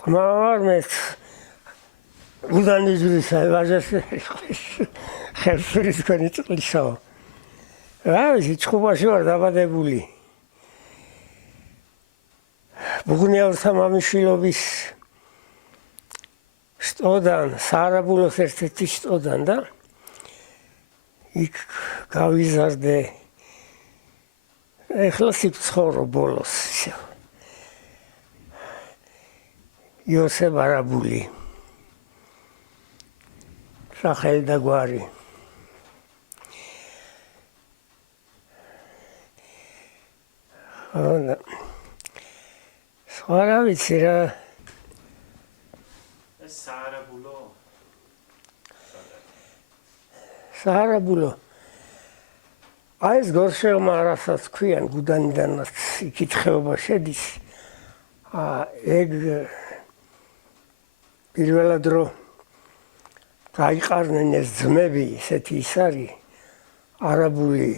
ყმავარმეთ გუდანიძის ვაჟას ხევსურის ქონი წყლისაო. რა ვიცი, ჩხუბაში ვარ დაბადებული. ბუღნიაურთა მამიშვილობის შტოდან, საარაბულოს ერთ-ერთი შტოდან და იქ გავიზარდე. ეხლა სიცხოვრო ბოლოს. იოსებ არაბული. სახელი და გვარი. სხვა რა ვიცი რა. საარაბულო. აი ეს გორშევმა რასაც ქვიან გუდანიდანაც იქით ხეობა შედის. ეგ პირველად რო გაიყარნენ ეს ძმები, ესეთი ის არის არაბული,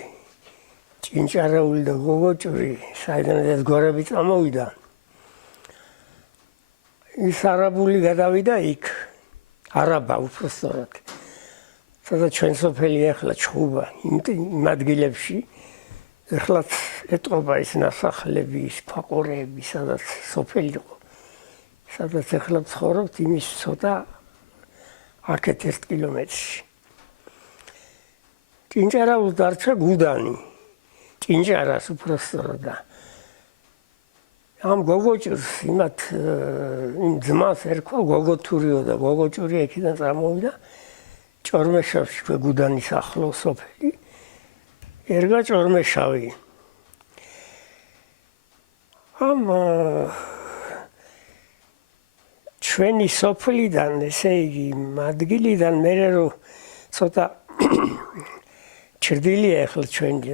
ჭინჭარაული და გოგოჭური, საიდანაც ეს გვარები წამოვიდა. ის არაბული გადავიდა იქ, არაბა უпростоრად. სადაც ჩვენ სოფელი ახლა ჩხუბა იმ ადგილებში, ეხლაც ეტყობა ის ნასახლები, ის ფაყურები, სადაც სოფელი იყო. სადაც ეხლა ცხოვრობთ, იმის ცოტა აქეთ 1 კილომეტრში. ჭინჭარაულს დარჩა გუდანი. ჭინჭარას უпростоრად. ამ გოგოჭურს იმათ იმ ძმას ერქვა გოგოთურიო და გოგოჭური აქედან წარმოვიდა. ჭორმეშავში გუდანის ახლო სოფელი. ერგა ჭორმეშავი. ამ ჩვენი სოფლიდან, ესე იგი, ადგილიდან მე რო ცოტა ჩრდილია ახლა ჩვენი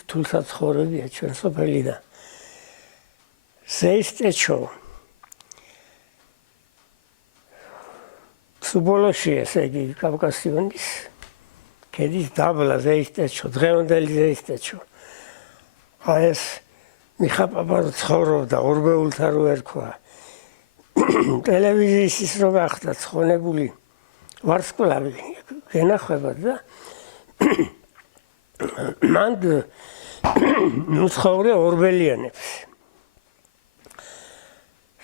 რთულსაც ცხოვრებია ჩვენ სოფელიდან. ზეისტეჩო. სუბოლოში ესე იგი კავკასიონის ქედის დაბლა ზეისტეჩო, დღევანდელი ზეისტეჩო. აი ეს მიხაპაპა ცხოვრობდა ორბეულთა რო ერქვა. ტელევიზიის ის რო გახდა ცხონებული ვარსკვლავი გენახება და მან ნუცხოვრე ორბელიანებს.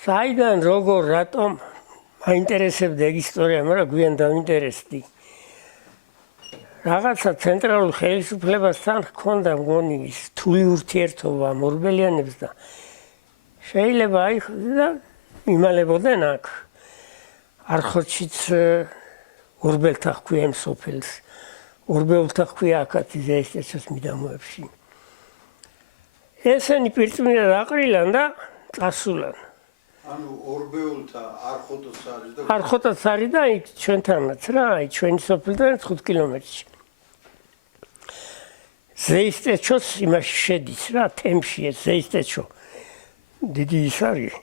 საიდან როგორ რატომ მაინტერესებდა ეგ ისტორია, მაგრამ გვიან დავინტერესდი. რაღაცა ცენტრალურ ხელისუფლებასთან ჰქონდა მგონი ის რთული ურთიერთობა ამ ორბელიანებს და შეიძლება აი და იმალებოდნენ აქ. არხოტშიც ორბელთა ჰქვია იმ სოფელს. ორბელთა ჰქვია აქაც ზეისტეჩოს მიდამოებში. ესენი პირწმინდად აყრილან და წასულან. ანუ ორბეულთა არხოტაც არის და არხოტაც არის და იქ ჩვენთანაც რა, აი ჩვენი სოფლიდან 5 კილომეტრში. ზეისტეჩოს იმაში შედის რა, თემში ეს ზეისტეჩო. დიდი ის არის.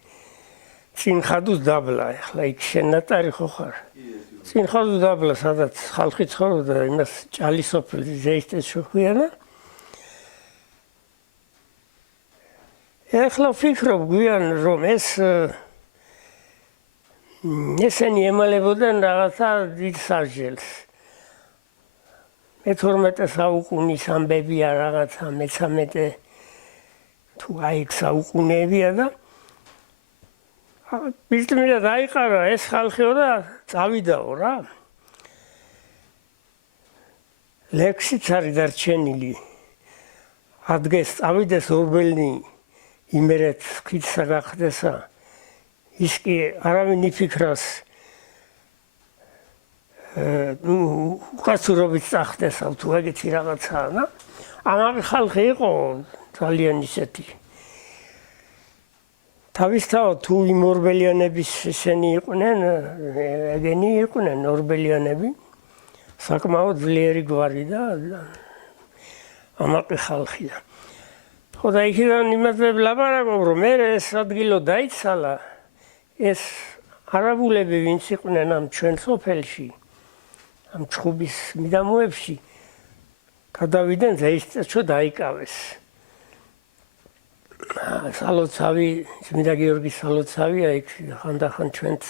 წინხადუს დაბლა, ახლა იქ შენატარი ხო ხარ? წინხადუს დაბლა, სადაც ხალხი ცხოვრობდა, იმას ჭალისოფლი ზეისტეჩო ქვია და ეხლა ვფიქრობ გვიან რომ ესენი ემალებოდნენ რაღაცა დიდ სასჯელს. მე-12 საუკუნის ამბებია რაღაცა მე-13 თუ აი საუკუნეებია და პირდაპირ დაიყარა ეს ხალხიო და წავიდაო რა. ლექსიც არის დარჩენილი. ადგეს წავიდეს ორბელნი იმერეთ ქიცსა გახდესა. ის კი არავინ იფიქრას უკაცურობით წახდესა თუ ეგეთი რაღაცაა და ამავე ხალხი იყო ძალიან ისეთი. თავისთავად თუ იმ ორბელიანების ესენი იყვნენ, ეგენი იყვნენ ორბელიანები, საკმაოდ ძლიერი გვარი და ამაყი ხალხია. ხო და იქიდან იმაზე ვლაპარაკობ, რომ მე ეს ადგილო დაიცალა, ეს არაბულები ვინც იყვნენ ამ ჩვენ სოფელში, ამ ჩხუბის მიდამოებში, გადავიდნენ ზეისტეჩო დაიკავეს. სალოცავი, წმინდა გიორგის სალოცავია, იქ ხანდახან ჩვენც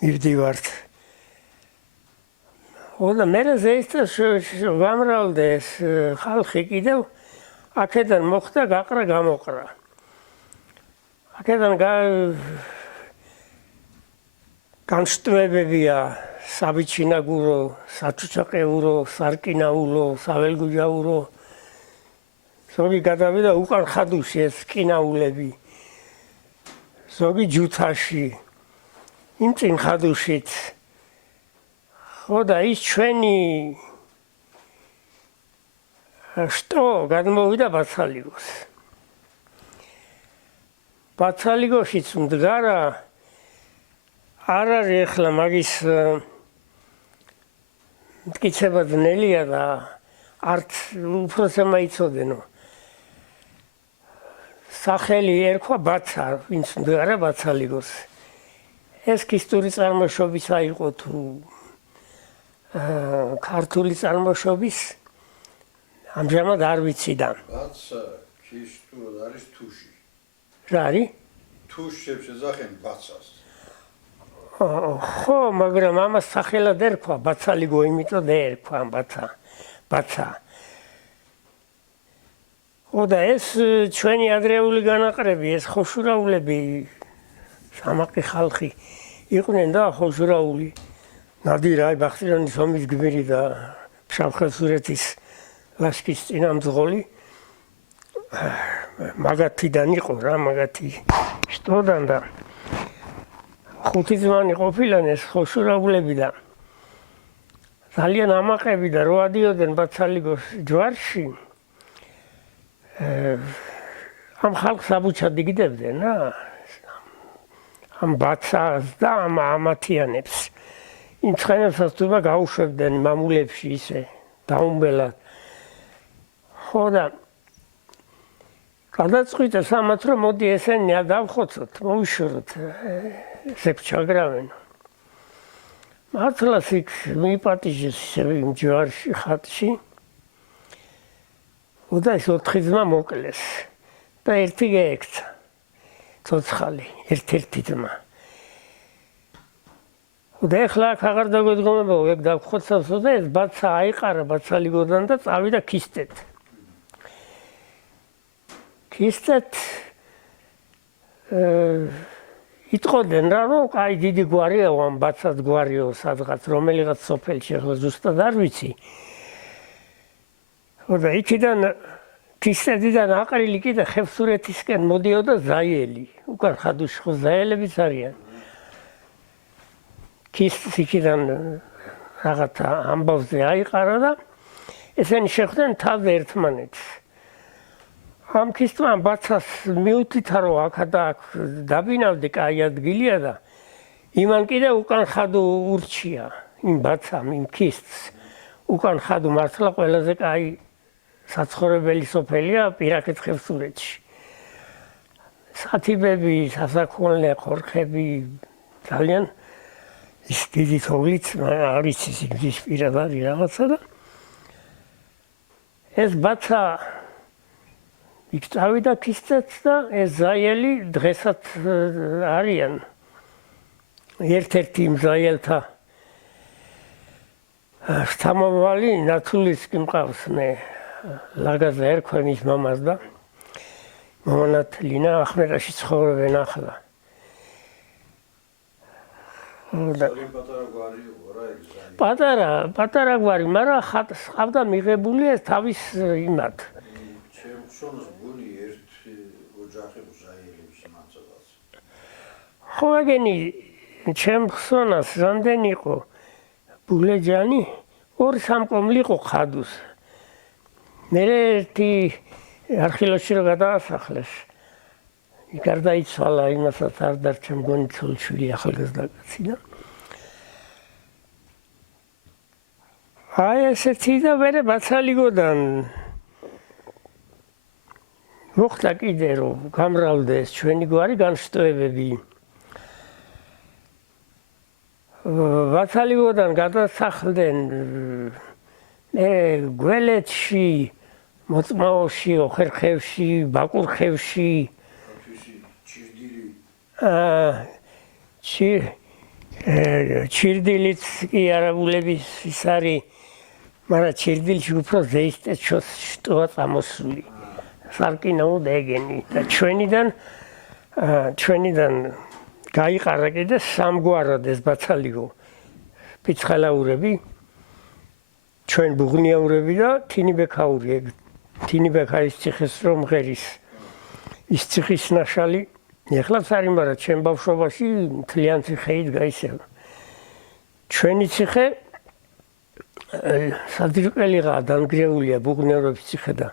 მივდივართ. და მე ზეისtas გამრავლდეს ხალხი კიდევ აქედან მოხდა გაყრა გამოყრა. აქედან განშტოებებია საბიჩინაგურო, საჩუჩაყეურო, სარკინაულო, საველგუჯაურო. ზოგი გადავიდა უკან ხადუში ეს კინაულები. ზოგი ჯუთაში, იმ წინ ხადუშით. ხო და ის ჩვენი შტო გადმოვიდა ბაცალიგოს. ბაცალიგოშიც მდგარა არ არის ახლა მაგის მტკიცება ძნელია და არც უფროსებმა იცოდენო. სახელი ერქვა ბაცა, ვინც მდგარა ბაცალიგოს. ეს ქისტური წარმოშობისა იყო თუ ქართული წარმოშობის ამჟამად არ ვიცი და. ბაცა ქისტურად არის თუში. რა არის? თუშებს ეძახენ ბაცას. ხო, მაგრამ ამას სახელად ერქვა ბაცალიგო, იმიტომ ერქვა ბაცა. ხო და ეს ჩვენი ადრეული განაყრები, ეს ხოშურაულები, სამაყი ხალხი იყვნენ და ხოშურაული. ნადირა ბახტიანის ომის გმირი და ფშავ-ხევსურეთის ლაშქრის წინამძღოლი. მაგათიდან იყო რა, მაგათი შტოდან და ხუთი ძმანი ყოფილან ეს ხოშურაულები და ძალიან ამაყები და რო ადიოდნენ ბაცალიგოს ჯვარში ამ ხალხს აბუჩად იგდებდნენ რა ამ ბაცას და ამ ამათიანებს იმ ცხენებსაც თუმა გაუშვებდნენ მამულებში ისე დაუმბელად ხო და გადაწყვიტეს ამათ რომ მოდი ესენი დავხოცოთ მოვიშოროთ ზეპჩაგრავენ მართლაც იქ მიიპატიჟეს ისევ იმ ჯვარში ხატში და ეს 4 ძმა მოკლეს და ერთი გაექცა ცოცხალი ერთ-ერთი ძმა და ეხლა აქ აღარ დაგვედგომებაო ეგ დავხოცავსო და ეს ბაცა აიყარა ბაცალიგოდან და წავიდა ქისტეთ იტყოდნენ რა რომ აი დიდი გვარია ამ ბაცას გვარიო სადღაც რომელიღაც სოფელში ახლა ზუსტად არ ვიცი და იქიდან ქისტეთიდან აყრილი კიდე ხევსურეთისკენ მოდიოდა ზაიელი უკან ხადუში ხო ზაიელებიც არიან ქისტის იქიდან რაღაცა ამბავზე აიყარა და ესენი შეხვდნენ თავზე ერთმანეთს ამ ქისტმა ბაცას მიუთითა რომ აქა და აქ დაბინავდი კაი ადგილია და იმან კიდე უკან ხადუ ურჩია იმ ბაცამ იმ ქისტს უკან ხადუ მართლა ყველაზე კაი საცხოვრებელი სოფელია პირაქეთ ხევსურეთში სათიბები სასაქონლე ხორხები ძალიან ის დიდი თოვლით არის ის პირადად რაღაცა და ეს ბაცა იქ წავიდა ქისტეთს და ეს ზაიელი დღესაც არიან ერთ-ერთი იმ ზაიელთა შთამომავალი ნათულის კი მყავს მე ლაგაზე ერქვა მის მამას და მონათლინა ახმერაში ცხოვრობენ ახლა პატარა გვარი მაგრამ ხატს ყავდა მიღებული ეს თავის იმად ხო ეგენი ჩემ ხსონას რამდენი იყო ბულეჯანი 2-3 კომლი იყო ხადუს მე ერთი არქილოში რო გადაასახლეს იქ არ დაიცვალა იმასაც არ დარჩა მგონი ცოლ-შვილი ახალგაზრდა კაცი და აი ესეთი და მერე ბაცალიგოდან მოხდა კიდე რომ გამრავლდეს ჩვენი გვარი განშტოებები ბაცალიგოდან გადასახლდნენ მე გველეთში მოწმაოში, ოხერხევში, ბაკურხევში, ჩირდილიც კი არაბულების ის არის, მაგრამ ჩირდილში უფრო ზეისტეჩოს შტოა წამოსული. სარკინაოდ ეგენი და ჩვენიდან გაიყარა კიდე სამგვარად ეს ბაცალიკო. პიცხალაურები, ჩვენ ბუღნიაურები და თინიბექაური. თინიბექარის ციხეს რომ ღერის ის ციხის ნაშალი ეხლაც არის, მაგრამ ჩვენ ბავშვობაში მთლიან ციხეით გაისება. ჩვენი ციხე საძირკველიღაა დანგრეულია ბუღნიაურების ციხე და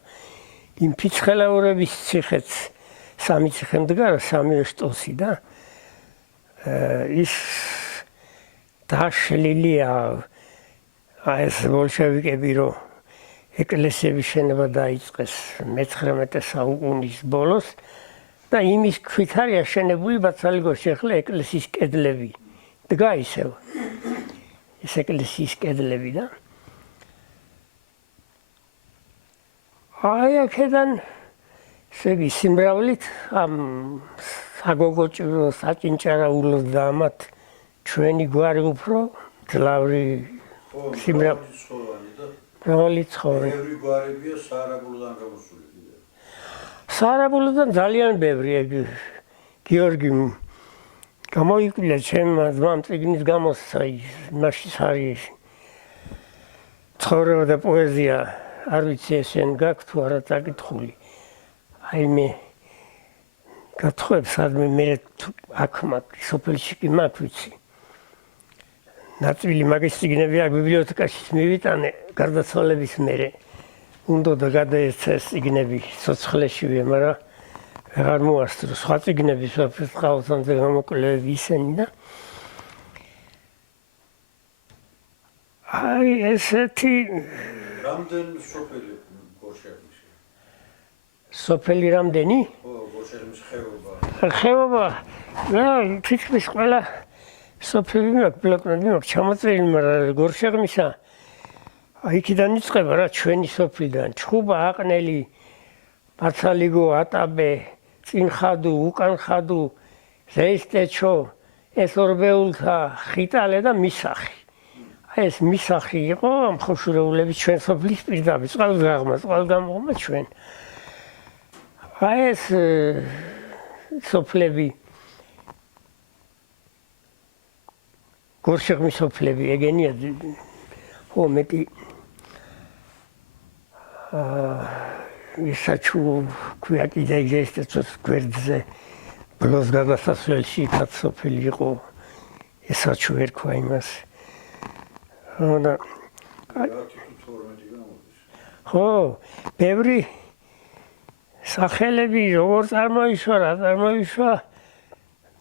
იმ პიცხალაურების ციხეც სამი ციხე მდგარა, სამივე შტოსი და ის დაშლილია ეს ბოლშევიკები რომ ეკლესიების შენობა დაიწყეს მე-19 საუკუნის ბოლოს და იმის ქვით არის აშენებული ბაცალიკოში ახლა ეკლესიის კედლები. დგა ისევ ეს ეკლესიის კედლები და აი აქედან ესე იგი სიმრავლით ამ საგოგოჭრო საჭინჭარაულო და ამათ ჩვენი გვარი უფრო ძლავრი მრავალი ცხოვრება. ბევრი გვარებია საარაბულოდან გამოსული. საარაბულოდან ძალიან ბევრი გიორგი გამოიკვლია ჩემმა ძმამ წიგნის გამოსცა იმაში არის ცხოვრება და პოეზია არ ვიცი ესენ გაქვთ თუ არა წაკითხული. აი მე გათხოვებ სადმე მე აქ მაქვს სოფელში კი მაქვს ვიცი. ნაწილი მაგის წიგნები აქ ბიბლიოთეკაში მივიტანე გარდაცვალების მერე. უნდა და გადაეცა ეს წიგნები სოცხლეშივე, მაგრამ აღარ მოასწრო. სხვა წიგნები სოფლის ყავსანზე გამოკვლევები ისენი და აი ესეთი რამდენ სოფელი გორშერმის? სოფელი რამდენი? ხო, გორშერმის ხეობა. ხეობა, თითქმის ყველა სოფელი მაქვს, ბლოკნოტი მაქვს ჩამოწერილი, მაგრამ გორშერმისა იქიდან იწყება რა ჩვენი სოფლიდან. ჩხუბა, აყნელი, ბაცალიკო, ატაბე, წინხადუ, უკანხადუ, ზეისტეჩო, ეს ორბეულთა, ხიტალე და მისახი. ეს მისახი იყო ამ ხოშურეულების ჩვენ სოფლის პირდაპირ, წყალგამოღმა ჩვენ. აი ეს სოფლები გორშერმის სოფლები ეგენია ხო მეტი ისაჩუ ქვია კიდე ზეისტეჩოს გვერდზე ბლოს გადასასვლელში იქაც სოფელი იყო ესაჩუ ერქვა იმას. ხო, ბევრი სახელები როგორ წარმოიშვა, რა წარმოიშვა,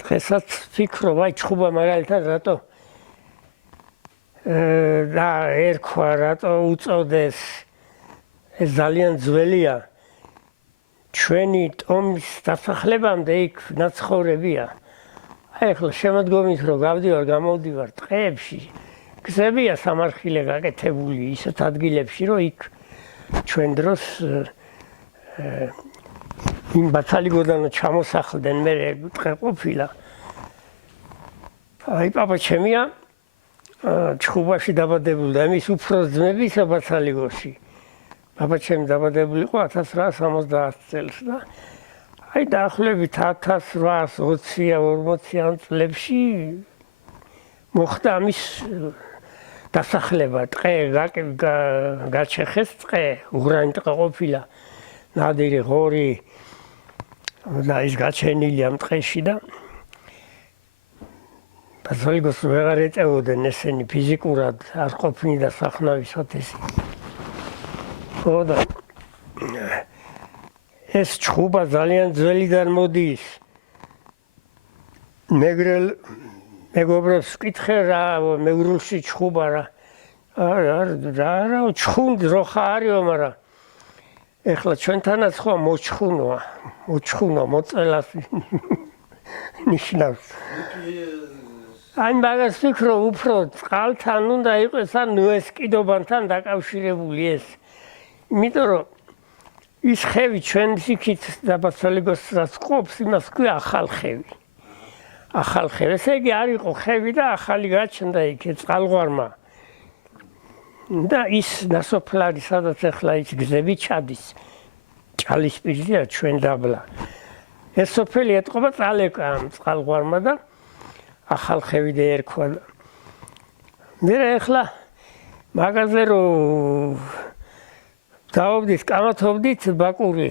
დღესაც ვფიქრობ, აი ჩხუბა მაგალითად რატო და ერქვა, რატო უწოდეს, ეს ძალიან ძველია. ჩვენი ტომის დასახლებამდე იქ ნაცხოვრებია. აი ახლა შემოდგომით რომ გავდივარ, გამოვდივარ ტყეებში, გზებია სამარხილე გაკეთებული ისეთ ადგილებში, რომ იქ ჩვენ დროს იმ ბაცალიკოდან ჩამოსახლდნენ მე ტყე ყოფილა. აი პაპა ჩემია ჩხუბაში დაბადებული და მის უფროს ძმები საბაცალიკოში. პაპა ჩემი დაბადებული იყო 1970 წელს და აი დაახლოებით 1820-40 წლებში მოხდა ამის დასახლება. ტყე გაჩეხეს ტყე, უღრანი ტყე ყოფილა. ნადირი ღორი და ის გაჩენილი ამ ტყეში და ბაცალიკოს ვეღარ ეწეოდნენ ესენი ფიზიკურად არ ყოფნიდა სახნავის ათესი. ხო და ეს ჩხუბა ძალიან ძველიდან მოდის. მეგობრებს ვკითხე რა მეგრულში ჩხუბა რა ჩხუნდ როხა არისო, მაგრამ ეხლა ჩვენთანაც ხო მოჩხუნო მოწელას ნიშნავს. აი მაგას ვფიქრობ უფრო წყალთან უნდა იყოს ან ნუეს კიდობანთან დაკავშირებული ეს. იმიტომ რომ ის ხევი ჩვენ იქით დაბაცალიგოსაც ყოფს, იმას ქვია ახალ ხევი. ახალ ხევი, ესე იგი არ იყო ხევი და ახალი გაჩნდა იქ წყალღვარმა. და ის ნასოფლარი, სადაც ახლა ის გზები ჩადის, ჭალისპირია ჩვენ დაბლა. ეს სოფელი ეტყობა წალეკა ამ წყალღვარმა და ახალ ხევი და ერქვა. მე ახლა მაგაზე რომ დავობდით, კამათობდით ბაკური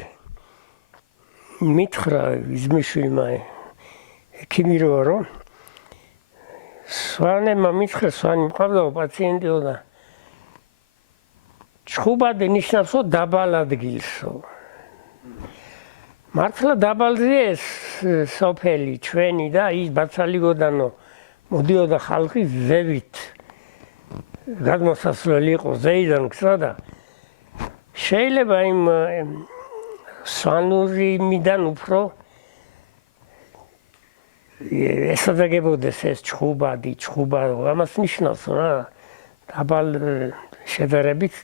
მითხრა იზმიშვილმა ექიმი რო სვანემა მითხრა, სვანი მყავდა პაციენტიო და ჩხუბადი ნიშნავსო დაბალ ადგილსო. მართლა დაბალზეა ეს სოფელი ჩვენი და ის ბაცალიგოდანო მოდიოდა ხალხი ზევით. გადმოსასვლელი იყო ზეიდან გზა და შეიძლება იმ სვანურიმიდან უფრო ესადაგებოდეს ეს ჩხუბადი, ამას ნიშნავს რა დაბალ შედარებით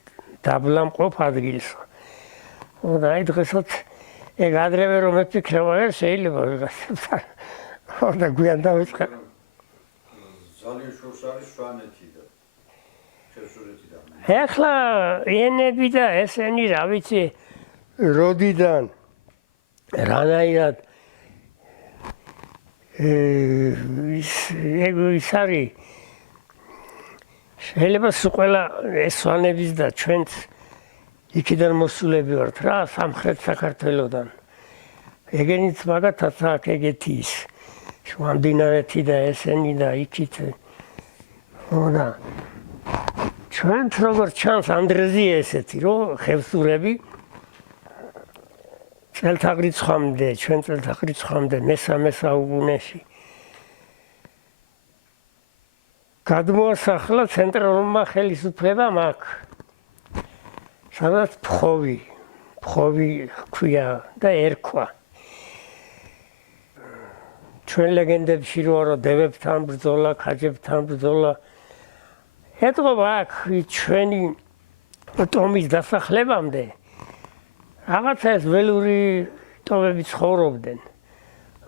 დაბლა მყოფ ადგილს. და აი დღესაც ეგ ადრევე რომ მეფიქრება ვერ შეიძლება და გვიან დავიწყე. ზალიშოს არის სვანეთი და ხევსურეთი და ეხლა ენები და ესენი რა ვიცი როდიდან რანაირად ის არის შეიძლება ყველა ეს სვანების და ჩვენც იქიდან მოსულები ვართ რა სამხრეთ საქართველოდან. ეგენიც მაგათაც აქ ეგეთი ის შუამდინარეთი და ესენი და იქით. და ჩვენც როგორც ჩანს ანდრეზია ესეთი რომ ხევსურები წელთაღრიცხვამდე, ჩვენ წელთაღრიცხვამდე მესამე საუკუნეში გადმოასახლა ცენტრალურმა ხელისუფლებამ აქ. სადაც ფხოვი ჰქვია და ერქვა. ჩვენ ლეგენდებში რო დევებთან ბრძოლა, ქაჯებთან ბრძოლა ეტყობა აქ ჩვენი ტომის დასახლებამდე რაღაცა ეს ველური ტომები ცხოვრობდნენ,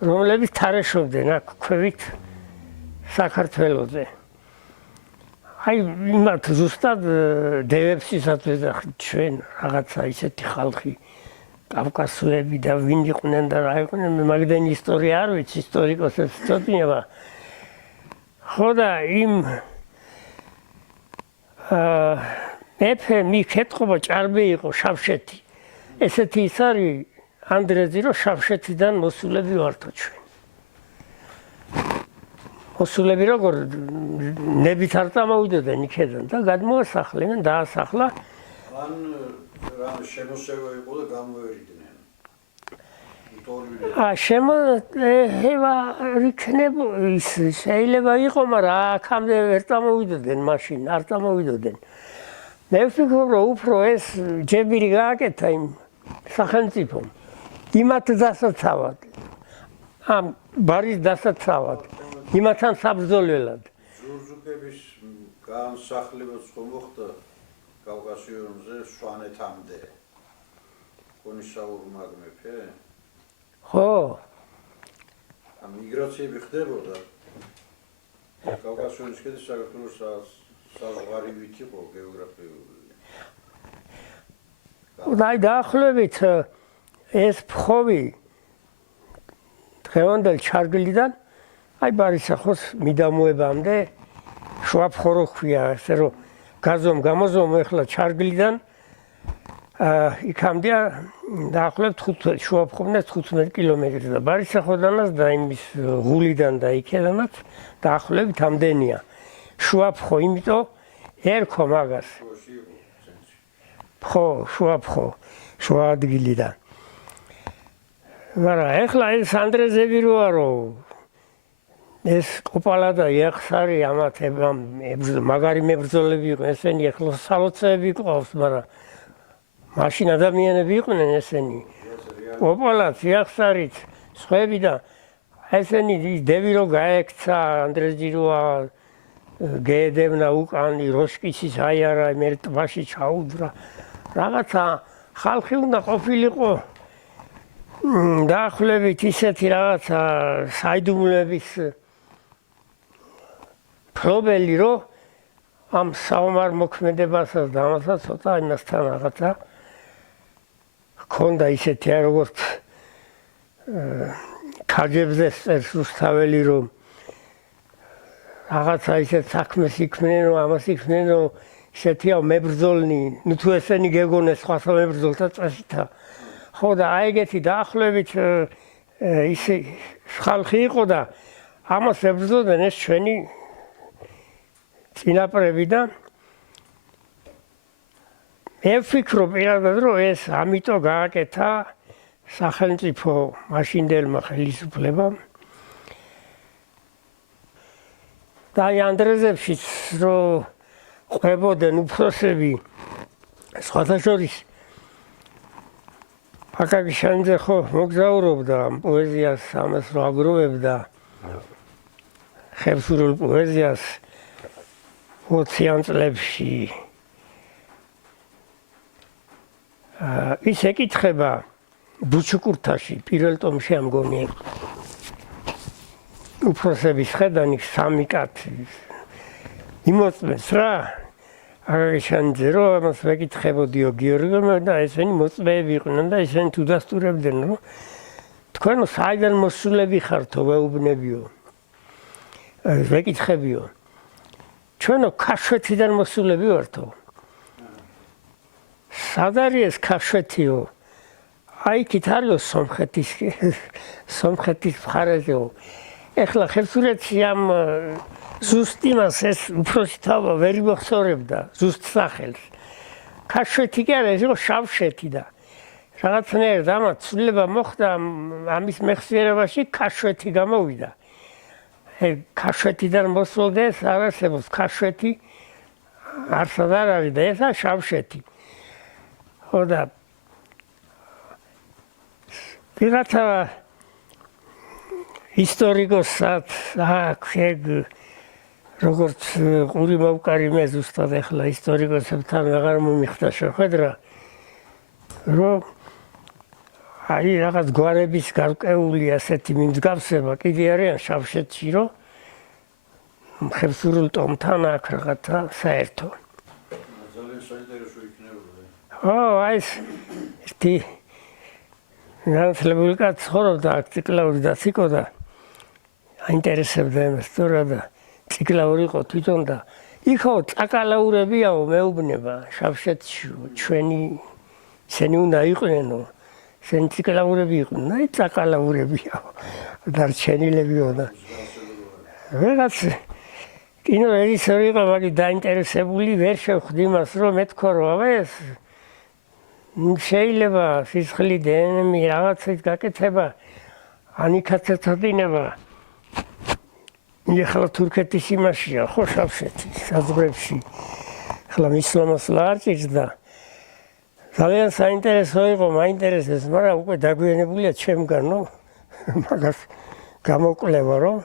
რომლებიც თარეშობდნენ აქ ქვევით საქართველოზე. აი იმათ ზუსტად დევებს ისათვის ჩვენ რაღაცა ისეთი ხალხი კავკასიელები და ვინ იყვნენ და რა იყვნენ, მე მაგდენი ისტორია არ ვიცი, ისტორიკოსებს წოდინება. ხო და იმ მეფე მიქეთყობა ჭარბი იყო შავშეთი. ესეთი ის არის ანდრეზი რომ შავშეთიდან მოსულები ვართო ჩვენ. მოსულები როგორ ნებით არ წამოვიდოდნენ იქედან და გადმოასახლნენ, დაასახლა. ან რა შემოსევა იყო და გამოერიდნენ. შემოევა იქნება ის შეიძლება იყო, მაგრამ აქამდე ვერ წამოვიდოდნენ მაშინ, არ წამოვიდოდნენ. მე ვფიქრობ რომ უფრო ეს ჯებირი გააკეთა იმ სახელმწიფომ იმათ დასაცავად. ამ ბარის დასაცავად. იმათთან საბრძოლველად. ზურზუკების განსახლებაც ხომ მოხდა კავკასიონზე სვანეთამდე. კონისაურ მაგმეფე? ხო. ამ მიგრაციები ხდებოდა. კავკასიონის კიდე საქართველოს საზღვარივით იყო გეოგრაფიული. და დაახლოებით ეს ფხოვი დღევანდელ ჩარგლიდან აი ბარისახოს მიდამოებამდე შუა ფხოვრო ქვია, ესე რომ გაზომ გამოზომ ეხლა ჩარგლიდან იქამდე დაახლოებით შუა ფხოვნე 15 კილომეტრი და ბარისახოდანაც და იმის ღულიდან და იქედანაც დაახლოებით ამდენია. შუა ფხო, იმიტომ ერქვა მაგას. ფხო, შუა ფხო, შუა ადგილიდან. მაგრამ ეხლა ეს ანდრეზები როა რომ ეს კოპალა და იახსარი ამათ მაგარი მებრძოლები იყვნენ, ესენი ეხლა სალოცეები ყავს, მაგრამ მაშინ ადამიანები იყვნენ ესენი. კოპალაც, იახსარიც, სხვები და ესენი დევი რო გაექცა ანდრეზი როა გეედევნა უკანი როშკიცის აიარა მე ტბაში ჩაუდრა. რაღაცა ხალხი უნდა ყოფილიყო დაახლოებით ისეთი რაღაცა საიდუმლოების პრობლემი, რომ ამ საომარ მოქმედებასაც და ამასაც ცოტა იმასთან რაღაცა ჰქონდა ისეთი როგორც ქაჯებზე წერს რუსთაველი, რომ რაღაცა ისეთ საქმეს იქმნენ, რომ ამას იქმნენ, რომ ისეთია მებრძოლნი, ნუ თუ ესენი გეგონეს სხვათა მებრძოლთა წესითა. ხო და აი ეგეთი დაახლოებით ისე ხალხი იყო და ამას ებრძოდნენ ეს ჩვენი წინაპრები და მე ვფიქრობ პირადად, რომ ეს ამიტომ გააკეთა სახელმწიფო მაშინდელმა ხელისუფლებამ და აი ანდრეზებშიც რომ ყვებოდნენ უფროსები სხვათა შორის აკაკიშანიძე ხო მოგზაურობდა პოეზიას ამას რო აგროვებდა ხევსურულ პოეზიას 20-იან წლებში ის ეკითხება ბუჩუკურთაში პირველ ტომში ამ გონი უფროსების ხედანი სამი კაცი იმოწმეს რა აკაკიშანიძე რომ ამას ვეკითხებოდიო გიორგომ და ესენი მოწმეები იყვნენ და ესენი თუ დასტურებდნენ რომ თქვენო საიდან მოსულები ხართო ვეუბნებიო ვეკითხებიო ჩვენო ქაშვეთიდან მოსულები ვართო სად არის ეს ქაშვეთიო აი იქით არისო სომხეთის მხარეზეო ეხლა ხევსურეთში ამ ზუსტ იმას ეს უფროსი თავა ვერ მოხსოვებდა ზუსტ სახელს ქაშვეთი კი არა ეს იყო შავშეთი და რაღაცნაირად ამათ ცვლილება მოხდა ამის მეხსიერებაში ქაშვეთი გამოვიდა ქაშვეთიდან მოსულდეს არ არსებობს ქაშვეთი არსად არ არის და ესა შავშეთი ხო და ვიღაცა ისტორიკოსად აქ ეგ როგორც ყური მოვკარი მე ზუსტად ახლა ისტორიკოსებთან აღარ მომიხდა შეხვედრა რომ აი რაღაც გვარების გარკვეული ასეთი მიმსგავსება კიდე არიან შავშეთში რომ ხევსურულ ტომთან აქ რაღაცა საერთო ძალიან საინტერესო იქნებოდა ხო აი ეს ერთი განათლებული კაცი ცხოვრობდა აქ ციკლაური და ციკო და აინტერესებდა იმას სწორად და ციკლაური იყო თვითონ და იქო წაკალაურებიაო მეუბნება შავშეთში ჩვენი ისინი უნდა იყვნენო ისინი ციკლაურები იყვნენ აი წაკალაურებიაო დარჩენილებიო და რაღაც კინო რეჟისორი იყო მაგით დაინტერესებული ვერ შევხვდი იმას რომ მეთქვა რომ აბა ეს შეიძლება სისხლიდან რაღაცით გაკეთება ანიქაცეთა დინება ეხლა თურქეთის იმაშია ხო შავშეთი საზღვრებში ეხლა მისლამასლა არ ჭირდა ძალიან საინტერესო იყო მაინტერესებს მაგრამ უკვე დაგვიანებულია ჩემგანო მაგას გამოკვლევა რომ